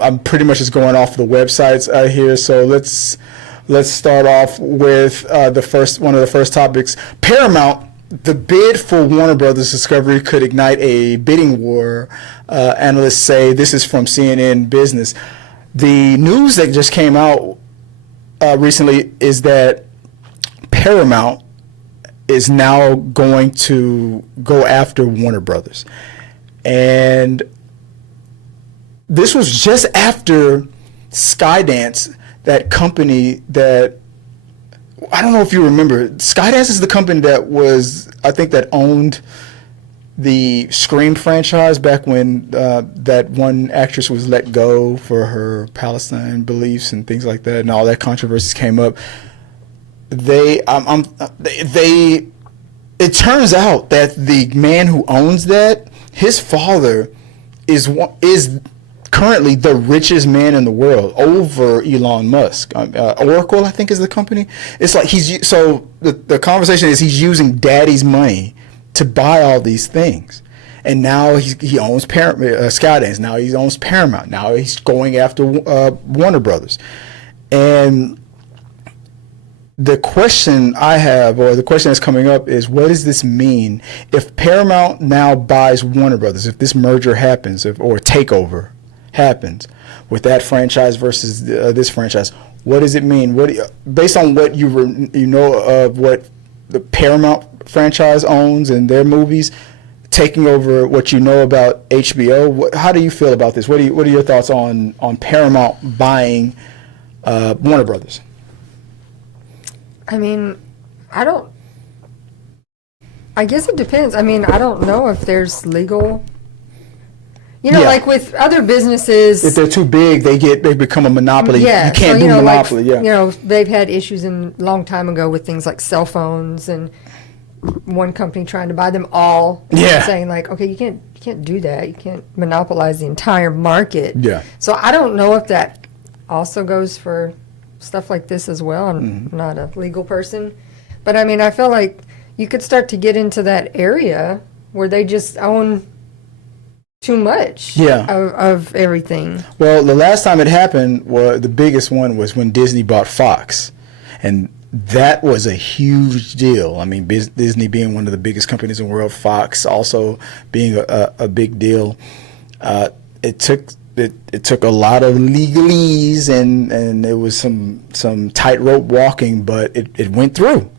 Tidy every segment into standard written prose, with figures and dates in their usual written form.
I'm pretty much just going off the websites here. So let's start off with one of the first topics. Paramount. The bid for Warner Brothers Discovery could ignite a bidding war, analysts say. This is from CNN Business. The news that just came out recently is that Paramount is now going to go after Warner Brothers. And this was just after Skydance, that company that, I don't know if you remember, Skydance is the company that that owned the Scream franchise back when that one actress was let go for her Palestine beliefs and things like that, and all that controversies came up. It turns out that the man who owns that, his father is currently the richest man in the world, over Elon Musk. Oracle, I think, is the company. It's like the conversation is he's using daddy's money to buy all these things, and now he owns Skydance. Now he owns Paramount. Now he's going after Warner Brothers. And the question I have, or the question that's coming up, is what does this mean if Paramount now buys Warner Brothers? If this merger happens, or takeover happens with that franchise versus this franchise, what does it mean? Based on what you know of what the Paramount franchise owns and their movies taking over what you know about HBO, how do you feel about this? What are your thoughts on Paramount buying Warner Brothers? I mean, I guess it depends. I mean, I don't know if there's legal. Like with other businesses, if they're too big, they become a monopoly. Yeah, you can't do monopoly. They've had issues a long time ago with things like cell phones, and one company trying to buy them all. Yeah, saying like, okay, you can't do that. You can't monopolize the entire market. Yeah. So I don't know if that also goes for stuff like this as well. I'm not a legal person, but I mean, I feel like you could start to get into that area where they just own too much of everything. Well, the last time it happened, the biggest one was when Disney bought Fox, and that was a huge deal. I mean, Disney being one of the biggest companies in the world, Fox also being a big deal. It took a lot of legalese, and there was some tightrope walking, but it went through.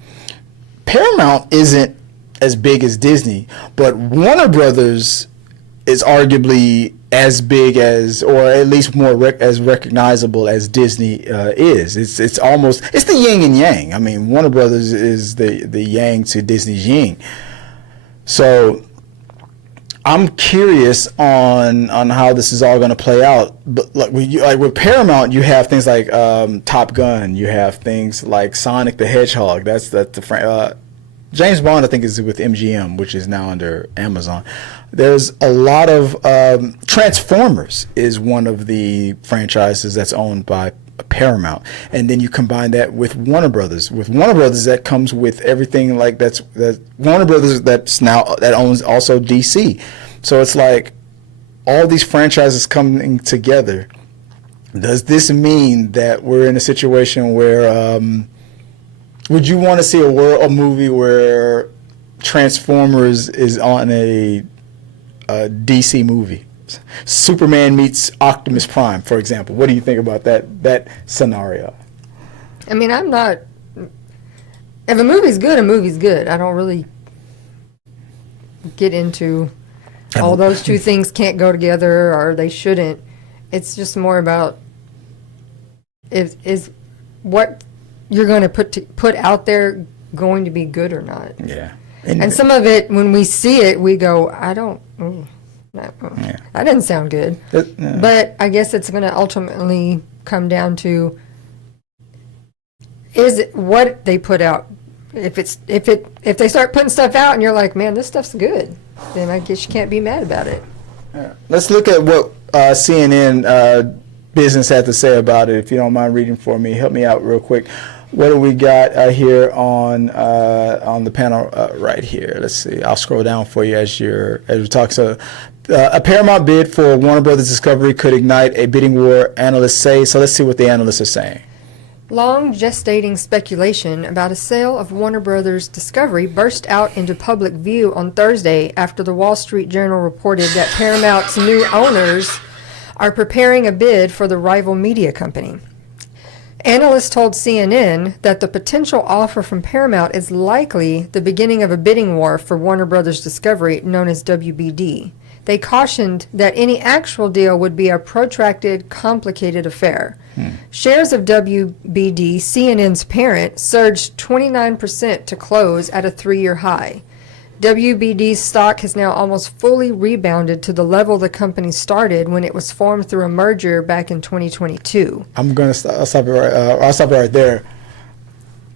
Paramount isn't as big as Disney, but Warner Brothers is arguably as big as, or at least more as recognizable as Disney is. It's the yin and yang. I mean, Warner Brothers is the yang to Disney's yin. So I'm curious on how this is all going to play out. But like with Paramount, you have things like Top Gun. You have things like Sonic the Hedgehog. That's the James Bond, I think, is with MGM, which is now under Amazon. There's a lot of Transformers is one of the franchises that's owned by Paramount, and then you combine that with Warner Brothers. With Warner Brothers, that comes with everything like that Warner Brothers that owns also DC. So it's like all these franchises coming together. Does this mean that we're in a situation where would you want to see a movie where Transformers is on a DC movie? Superman meets Optimus Prime, for example. What do you think about that scenario? I mean, I'm not. If a movie's good, a movie's good. I don't really get into all those two things can't go together or they shouldn't. It's just more about is what you're going to put out there going to be good or not. Yeah. And some of it, when we see it, we go, that didn't sound good. But I guess it's going to ultimately come down to is it what they put out. If they start putting stuff out and you're like, man, this stuff's good, then I guess you can't be mad about it. Let's look at what CNN Business had to say about it. If you don't mind reading for me, help me out real quick. What do we got here on the panel right here? Let's see. I'll scroll down for you as we talk. So, A Paramount bid for Warner Brothers Discovery could ignite a bidding war, analysts say. So let's see what the analysts are saying. Long gestating speculation about a sale of Warner Brothers Discovery burst out into public view on Thursday after the Wall Street Journal reported that Paramount's new owners are preparing a bid for the rival media company. Analysts told CNN that the potential offer from Paramount is likely the beginning of a bidding war for Warner Brothers Discovery, known as WBD. They cautioned that any actual deal would be a protracted, complicated affair. Shares of WBD, CNN's parent, surged 29% to close at a 3-year high. WBD's stock has now almost fully rebounded to the level the company started when it was formed through a merger back in 2022. I'll stop it right there.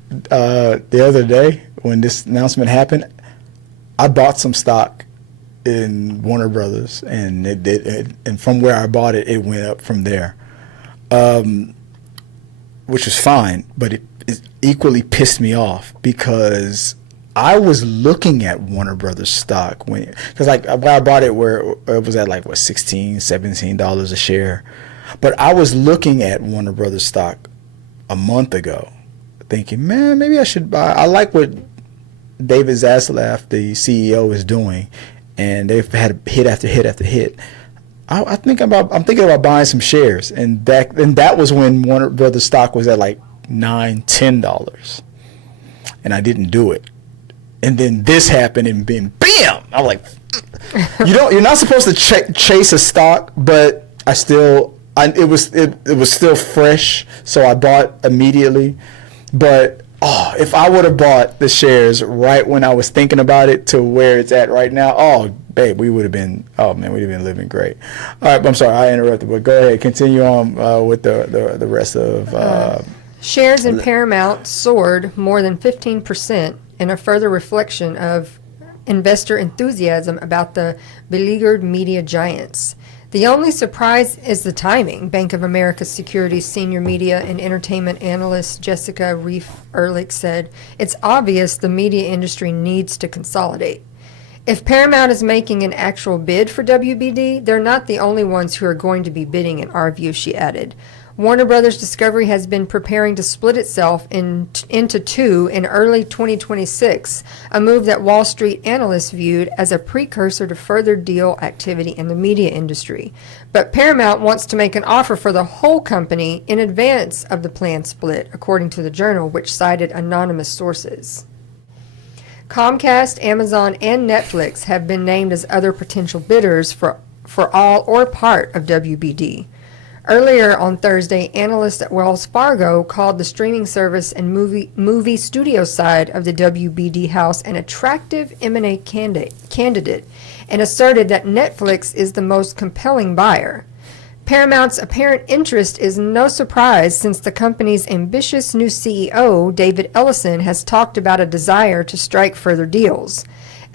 The other day, when this announcement happened, I bought some stock in Warner Brothers, and and from where I bought it, it went up from there, which was fine. But it equally pissed me off because I was looking at Warner Brothers stock because when I bought it, where it was at like what $16, $17 a share, but I was looking at Warner Brothers stock a month ago, thinking, man, maybe I should buy. I like what David Zaslav, the CEO, is doing. And they've had hit after hit after hit. I'm thinking about buying some shares, and that was when Warner Brothers stock was at like $9, $10, and I didn't do it. And then this happened, and bam! I'm like, you're not supposed to chase a stock, but it was still fresh, so I bought immediately. But if I would have bought the shares right when I was thinking about it to where it's at right now, babe, we'd have been living great. All right, I'm sorry, I interrupted, but go ahead, continue on with the rest of. Shares in Paramount soared more than 15% in a further reflection of investor enthusiasm about the beleaguered media giants. The only surprise is the timing, Bank of America Securities senior media and entertainment analyst Jessica Reif-Ehrlich said. It's obvious the media industry needs to consolidate. If Paramount is making an actual bid for WBD, they're not the only ones who are going to be bidding, in our view, she added. Warner Brothers Discovery has been preparing to split itself into two in early 2026, a move that Wall Street analysts viewed as a precursor to further deal activity in the media industry. But Paramount wants to make an offer for the whole company in advance of the planned split, according to the Journal, which cited anonymous sources. Comcast, Amazon, and Netflix have been named as other potential bidders for all or part of WBD. Earlier on Thursday, analysts at Wells Fargo called the streaming service and movie studio side of the WBD house an attractive M&A candidate and asserted that Netflix is the most compelling buyer. Paramount's apparent interest is no surprise since the company's ambitious new CEO, David Ellison, has talked about a desire to strike further deals.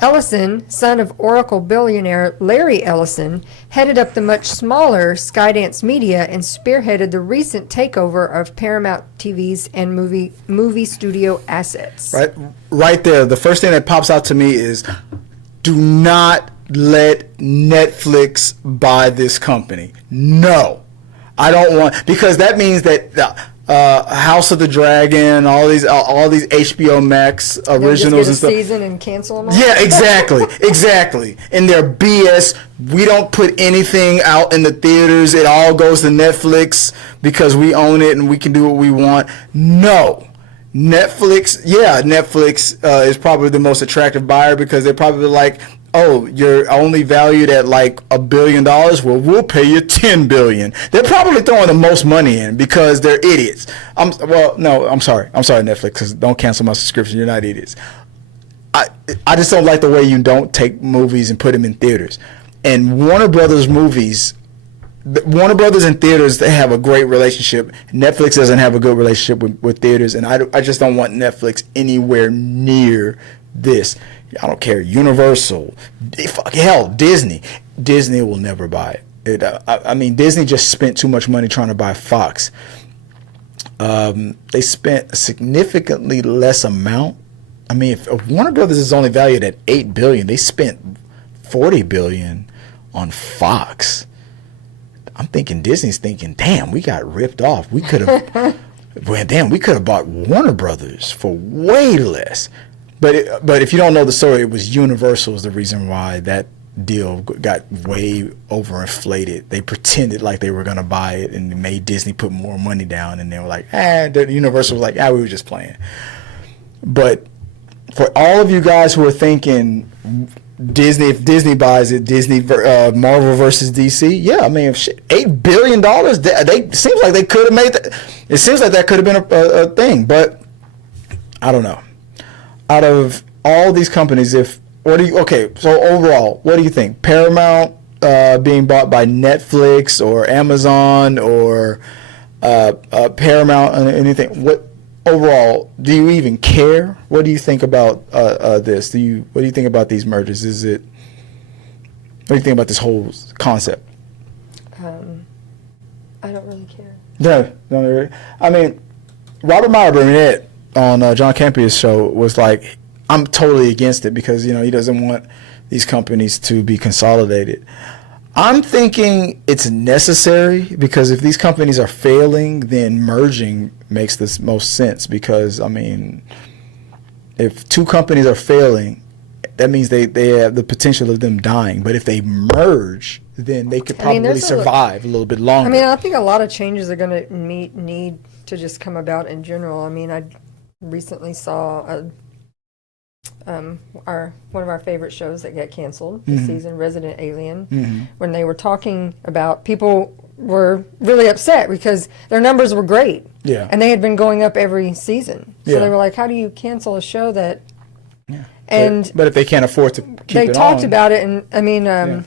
Ellison, son of Oracle billionaire Larry Ellison, headed up the much smaller Skydance Media and spearheaded the recent takeover of Paramount TV's and movie studio assets. Right there, the first thing that pops out to me is, do not let Netflix buy this company. No, I don't want, because that means that House of the Dragon, all these HBO Max originals and stuff. Season and cancel them all. Yeah, exactly. And they're BS. We don't put anything out in the theaters. It all goes to Netflix because we own it and we can do what we want. No. Netflix is probably the most attractive buyer because they're probably like, oh, you're only valued at like $1 billion. Well, we'll pay you $10 billion. They're probably throwing the most money in because they're idiots. I'm sorry, Netflix, because don't cancel my subscription. You're not idiots. I just don't like the way you don't take movies and put them in theaters. And Warner Brothers and theaters, they have a great relationship. Netflix doesn't have a good relationship with theaters, and I just don't want Netflix anywhere near this. I don't care. Universal, hell, Disney. Disney will never buy it. I mean, Disney just spent too much money trying to buy Fox. They spent a significantly less amount. I mean, if Warner Brothers is only valued at $8 billion, they spent $40 billion on Fox. I'm thinking Disney's thinking, damn, we got ripped off. We could have, well, damn, we could have bought Warner Brothers for way less. But if you don't know the story, it was Universal was the reason why that deal got way overinflated. They pretended like they were going to buy it and made Disney put more money down, and they were like, Universal was like, we were just playing. But for all of you guys who are thinking Disney, if Disney buys it, Marvel versus DC, yeah, I mean, $8 billion, they seems like they could have made that. It seems like that could have been a thing, but I don't know. Out of all these companies, so overall, what do you think? Paramount being bought by Netflix or Amazon or Paramount, anything? What overall, do you even care? What do you think about this? What do you think about these mergers? What do you think about this whole concept? I don't really care. No, really. I mean, Robert Meyer Burnett on John Campia's show was like, I'm totally against it because, he doesn't want these companies to be consolidated. I'm thinking it's necessary because if these companies are failing, then merging makes the most sense because, I mean, if two companies are failing, that means they have the potential of them dying. But if they merge, then they could probably survive a little bit longer. I mean, I think a lot of changes are going to need to just come about in general. I mean, I recently saw one of our favorite shows that got canceled this season, Resident Alien, when they were talking about people were really upset because their numbers were great. Yeah. And they had been going up every season. So they were like, how do you cancel a show that... Yeah. And but if they can't afford to keep it on... They talked about it, and I mean,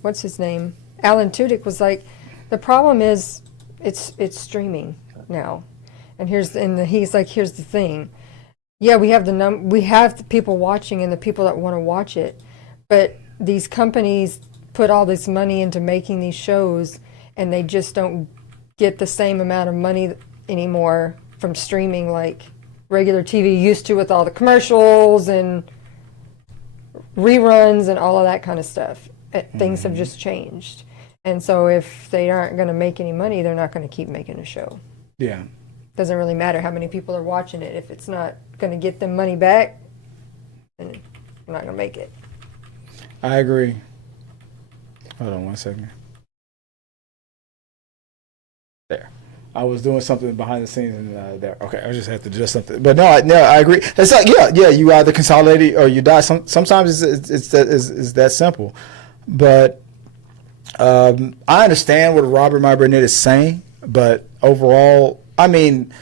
what's his name? Alan Tudyk was like, the problem is it's streaming now. And he's like, here's the thing. Yeah, we have the people watching and the people that want to watch it, but these companies put all this money into making these shows, and they just don't get the same amount of money anymore from streaming like regular TV used to, with all the commercials and reruns and all of that kind of stuff. Things have just changed, and so if they aren't going to make any money, they're not going to keep making a show. Yeah. Doesn't really matter how many people are watching it. If it's not going to get them money back, then we're not going to make it. I agree. Hold on 1 second. There. I was doing something behind the scenes and there. Okay, I just had to adjust something. But no, I agree. It's like, yeah, you either consolidate it or you die. Sometimes it's that simple. But I understand what Robert Meyer Burnett is saying, but overall, I mean,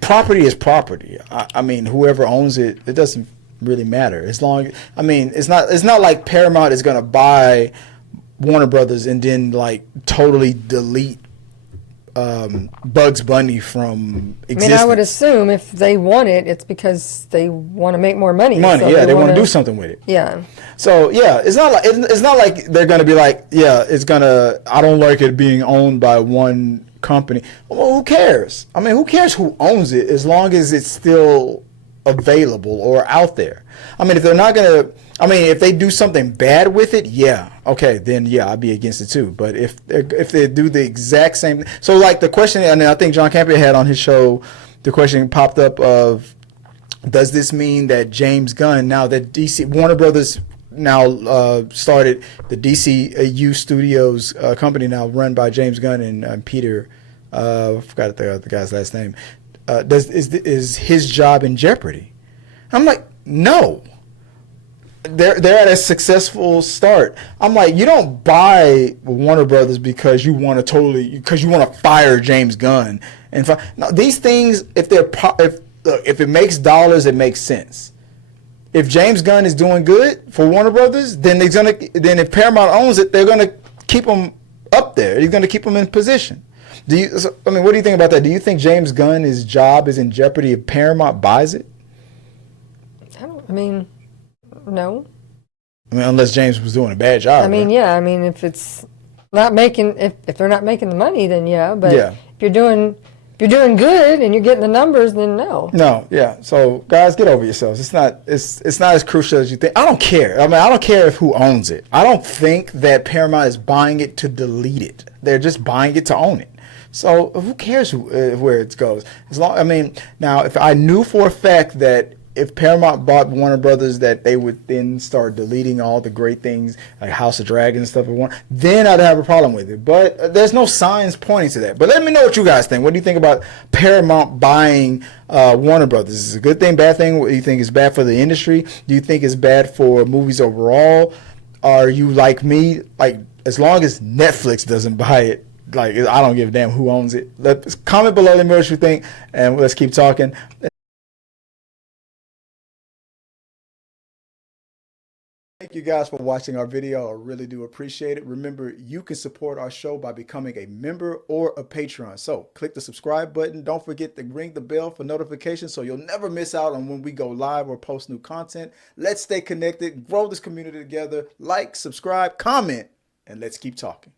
property is property. I mean, whoever owns it, it doesn't really matter. As long, I mean, it's not like Paramount is going to buy Warner Brothers and then like totally delete Bugs Bunny from existence. I mean, I would assume if they want it, it's because they want to make more money. So they want to do something with it. Yeah. So yeah, it's not like they're going to be like, I don't like it being owned by one company. Well, who cares? I mean, who cares who owns it as long as it's still available or out there? I mean, if they're not going to, if they do something bad with it, then I'd be against it too. But if they do the exact same, so like the question, and I think John Campia had on his show, the question popped up of, does this mean that James Gunn, now that Warner Brothers now started the DCU Studios company now run by James Gunn and Peter, I forgot the guy's last name, is his job in jeopardy? I'm like, no. They're at a successful start. I'm like, you don't buy Warner Brothers because you want to fire James Gunn. No, these things, if it makes dollars, it makes sense. If James Gunn is doing good for Warner Brothers, then if Paramount owns it, they're gonna keep him up there. He's gonna keep him in position. What do you think about that? Do you think James Gunn's job is in jeopardy if Paramount buys it? No. Unless James was doing a bad job. If it's not making, if they're not making the money, then yeah. But if you're doing you're doing good and you're getting the numbers, then no. No, yeah. So guys, get over yourselves. It's not as crucial as you think. I don't care. I mean, I don't care if who owns it. I don't think that Paramount is buying it to delete it. They're just buying it to own it. So who cares where it goes? As long, I mean, now if I knew for a fact that if Paramount bought Warner Brothers, that they would then start deleting all the great things like House of Dragon and stuff, then I'd have a problem with it. But there's no signs pointing to that. But let me know what you guys think. What do you think about Paramount buying Warner Brothers? Is it a good thing, bad thing? What do you think is bad for the industry? Do you think it's bad for movies overall? Are you like me? Like, as long as Netflix doesn't buy it, like, I don't give a damn who owns it. Comment below, let me know what you think, and let's keep talking. Thank you guys for watching our video. I really do appreciate it. Remember, you can support our show by becoming a member or a Patreon. So click the subscribe button. Don't forget to ring the bell for notifications so you'll never miss out on when we go live or post new content. Let's stay connected, grow this community together. Like, subscribe, comment, and let's keep talking.